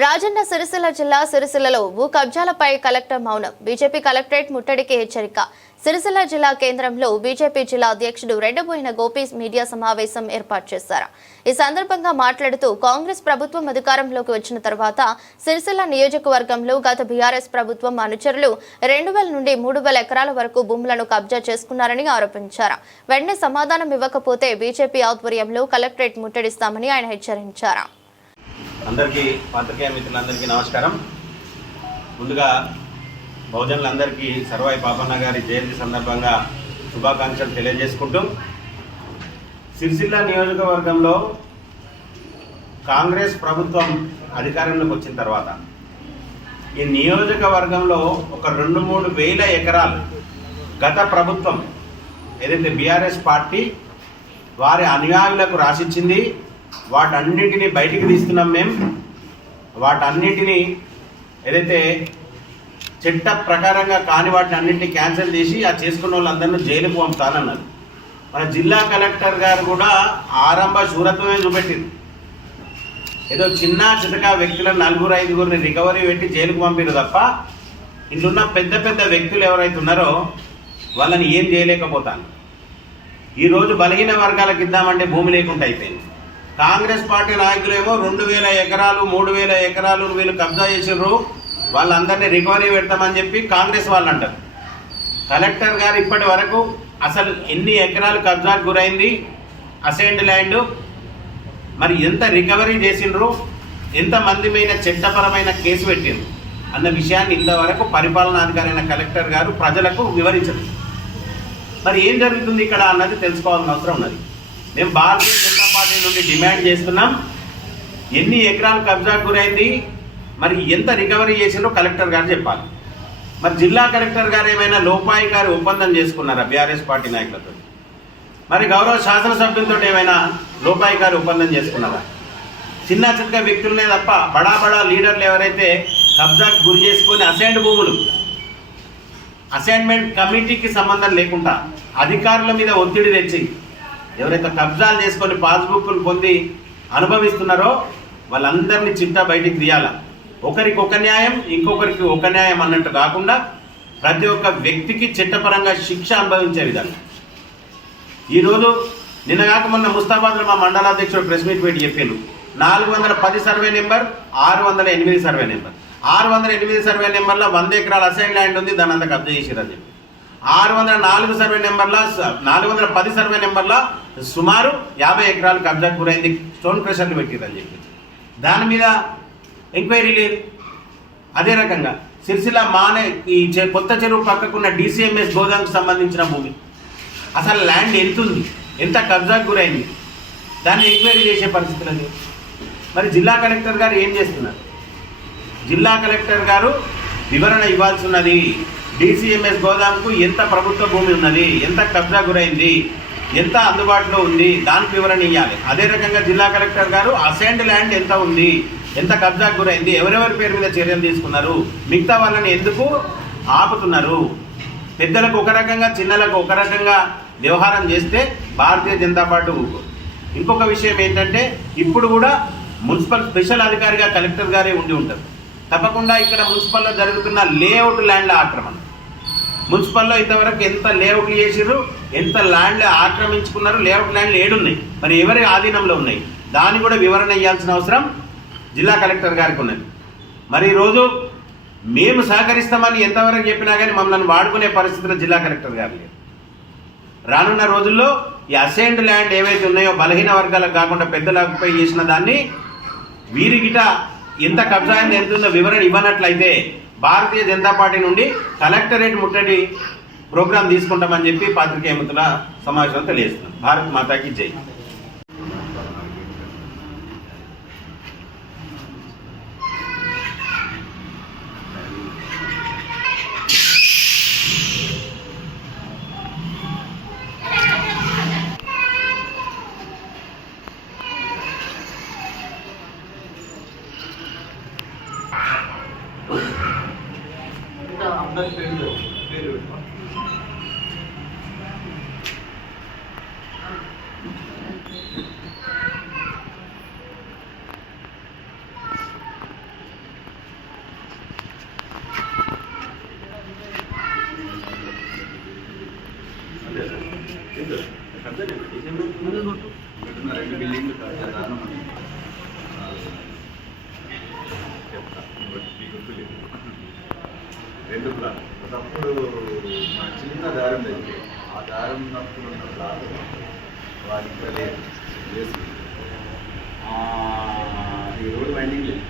రాజన్న సిరిసిల్ల జిల్లా సిరిసిల్లలో భూ కబ్జాలపై కలెక్టర్ మౌనం. బీజేపీ కలెక్టరేట్ ముట్టడికి హెచ్చరిక. సిరిసిల్ల జిల్లా కేంద్రంలో బీజేపీ జిల్లా అధ్యక్షుడు రెడ్డబోయిన గోపి మీడియా సమావేశం ఏర్పాటు చేశారు. ఈ సందర్భంగా మాట్లాడుతూ కాంగ్రెస్ ప్రభుత్వం అధికారంలోకి వచ్చిన తర్వాత సిరిసిల్ల నియోజకవర్గంలో గత బీఆర్ఎస్ ప్రభుత్వం అనుచరులు రెండు వేల నుండి మూడు వేల ఎకరాల వరకు భూములను కబ్జా చేసుకున్నారని ఆరోపించారు. వెంటనే సమాధానం ఇవ్వకపోతే బీజేపీ ఆధ్వర్యంలో కలెక్టరేట్ ముట్టడిస్తామని ఆయన హెచ్చరించారు. అందరికీ పాత్రికేయ మిత్రులందరికీ నమస్కారం. ముందుగా బహుజనులందరికీ సర్వాయి పాపన్న గారి జయంతి సందర్భంగా శుభాకాంక్షలు తెలియజేసుకుంటూ సిరిసిల్ల నియోజకవర్గంలో కాంగ్రెస్ ప్రభుత్వం అధికారంలోకి వచ్చిన తర్వాత ఈ నియోజకవర్గంలో ఒక రెండు మూడు వేల ఎకరాలు గత ప్రభుత్వం ఏదైతే బీఆర్ఎస్ పార్టీ వారి అనుయాయులకు రాసిచ్చింది వాటన్నిటిని బయటికి తీస్తున్నాం మేము వాటన్నిటిని ఏదైతే చట్ట ప్రకారంగా కాని వాటిని అన్నింటినీ క్యాన్సిల్ చేసి ఆ చేసుకున్న వాళ్ళందరినీ జైలుకు పంపుతానన్నారు మన జిల్లా కలెక్టర్ గారు కూడా ఆరంభ శూరత్వమే చూపెట్టింది ఏదో చిన్న చితక వ్యక్తుల నలుగురు ఐదుగురిని రికవరీ పెట్టి జైలుకు పంపారు తప్ప ఇంట్లున్న పెద్ద పెద్ద వ్యక్తులు ఎవరైతే ఉన్నారో వాళ్ళని ఏం చేయలేకపోతాను ఈరోజు బలహీన వర్గాలకు ఇద్దామంటే భూమి లేకుండా అయిపోయింది. కాంగ్రెస్ పార్టీ నాయకులేమో రెండు వేల ఎకరాలు మూడు వేల ఎకరాలు వీళ్ళు కబ్జా చేసిర్రు. వాళ్ళందరినీ రికవరీ పెడతామని చెప్పి కాంగ్రెస్ వాళ్ళు అంటారు కలెక్టర్ గారు ఇప్పటి వరకు అసలు ఎన్ని ఎకరాలు కబ్జాకు గురైంది? Assigned land. మరి ఎంత రికవరీ చేసిండ్రు ఎంతమంది మీద చట్టపరమైన కేసు పెట్టిండ్రు అన్న విషయాన్ని ఇంతవరకు పరిపాలనాధికారి అయిన కలెక్టర్ గారు ప్రజలకు వివరించరు మరి ఏం జరుగుతుంది ఇక్కడ అన్నది తెలుసుకోవాల్సిన అవసరం ఉన్నది. మేము భారతీయ జనతా పార్టీ నుండి డిమాండ్ చేస్తున్నాం. ఎన్ని ఎకరాలు కబ్జాకు గురైంది మరి ఎంత రికవరీ చేసిండ్రో కలెక్టర్ గారు చెప్పాలి. మరి జిల్లా కలెక్టర్ గారు ఏమైనా లోపాయి గారు ఒప్పందం చేసుకున్నారా బీఆర్ఎస్ పార్టీ నాయకులతో? మరి గౌరవ శాసనసభ్యులతో ఏమైనా లోపాయి గారు ఒప్పందం చేసుకున్నారా? చిన్న చిన్న వ్యక్తులనే తప్ప బడా బడా లీడర్లు ఎవరైతే కబ్జాకు గురి చేసుకొని అసైన్డ్ భూములు అసైన్మెంట్ కమిటీకి సంబంధం లేకుండా అధికారుల మీద ఒత్తిడి తెచ్చి ఎవరైతే కబ్జాలు చేసుకొని పాస్బుక్లు పొంది అనుభవిస్తున్నారో వాళ్ళందరినీ చిట్టా బయటికి తీయాల. ఒకరికి ఒక న్యాయం ఇంకొకరికి ఒక న్యాయం అన్నట్టు కాకుండా ప్రతి ఒక్క వ్యక్తికి చట్టపరంగా శిక్ష అనుభవించే విధంగా. ఈరోజు నిన్న కాక మొన్న ముస్తాబాద్లో మా మండలాధ్యక్షుడు ప్రెస్ మీట్ పెట్టి చెప్పాను నాలుగు వందల పది సర్వే నెంబర్ ఆరు వందల ఎనిమిది సర్వే నెంబర్. ఆరు వందల ఎనిమిది సర్వే నెంబర్లో వంద ఎకరాల అసైన్ ల్యాండ్ ఉంది దాని అంతా కబ్జా చేసిరని చెప్పి. ఆరు వందల నాలుగు సర్వే నెంబర్ల నాలుగు వందల పది సర్వే నెంబర్ల సుమారు యాభై ఎకరాలు కబ్జాకు గురైంది స్టోన్ క్రషర్లు పెట్టిరని చెప్పి దాని మీద ఎంక్వైరీ లేదు. అదే రకంగా సిరిసిల్ల మానే ఈ చె- కొత్త చెరువు పక్కకున్న డిసిఎంఎస్ గోదాంకు సంబంధించిన భూమి. అసలు ల్యాండ్ ఎంత ఉంది ఎంత కబ్జాకు గురైంది? దాన్ని ఎంక్వైరీ చేసే పరిస్థితులని మరి జిల్లా కలెక్టర్ గారు ఏం చేస్తున్నారు? జిల్లా కలెక్టర్ గారు వివరణ ఇవ్వాల్సి ఉన్నది డిసిఎంఎస్ గోదాంకు ఎంత ప్రభుత్వ భూమి ఉన్నది? ఎంత కబ్జా గురైంది? ఎంత అందుబాటులో ఉంది? దానికి వివరణ ఇవ్వాలి అదే రకంగా జిల్లా కలెక్టర్ గారు అసైన్డ్ ల్యాండ్ ఎంత ఉంది? ఎంత కబ్జా గురైంది? ఎవరెవరి పేరు మీద చర్యలు తీసుకున్నారు? మిగతా వాళ్ళని ఎందుకు ఆపుతున్నారు? పెద్దలకు ఒక రకంగా చిన్నలకు ఒక రకంగా వ్యవహారం చేస్తే భారతీయ జనతా పార్టీ ఇంకొక విషయం ఏంటంటే ఇప్పుడు కూడా మున్సిపల్ స్పెషల్ అధికారిగా కలెక్టర్ గారే ఉండి ఉంటారు. తప్పకుండా ఇక్కడ మున్సిపల్లో జరుగుతున్న లేఅవుట్ ల్యాండ్ల ఆక్రమణ. మున్సిపల్లో ఇంతవరకు ఎంత లేఅవుట్లు చేసిర్రు ఎంత ల్యాండ్లు ఆక్రమించుకున్నారు లేఅవుట్ ల్యాండ్లు ఏడున్నాయి మరి ఎవరి ఆధీనంలో ఉన్నాయి? దాన్ని కూడా వివరణ ఇవ్వాల్సిన అవసరం జిల్లా కలెక్టర్ గారికి ఉన్నది. మరి ఈరోజు మేము సహకరిస్తామని ఎంతవరకు చెప్పినా కానీ మమ్మల్ని వాడుకునే పరిస్థితిలో జిల్లా కలెక్టర్ గారు రానున్న రోజుల్లో ఈ అసైన్డ్ ల్యాండ్ ఏవైతే ఉన్నాయో బలహీన వర్గాలకు కాకుండా పెద్దలపై చేసిన దాన్ని వీరి గిట ఎంత కబ్జా ఎంత ఉందో వివరణ ఇవ్వనట్లయితే భారతీయ జనతా పార్టీ నుండి కలెక్టరేట్ ముట్టడి ప్రోగ్రాం తీసుకుంటామని చెప్పి పాత్రికేయమితుల సమావేశంలో తెలియజేస్తున్నాం. భారత్ మాతాకి జై. అందరి పేరు పేరు రెండు బిల్డింగ్లు దారుణం రెండు ప్లాన్ ఒకప్పుడు మా చిన్న దారం దగ్గర ఆ దారం ఉన్నప్పుడు ఉన్న ప్లాన్ వాడి లేదు వేసి. ఈ రోడ్ వైండింగ్ లేదు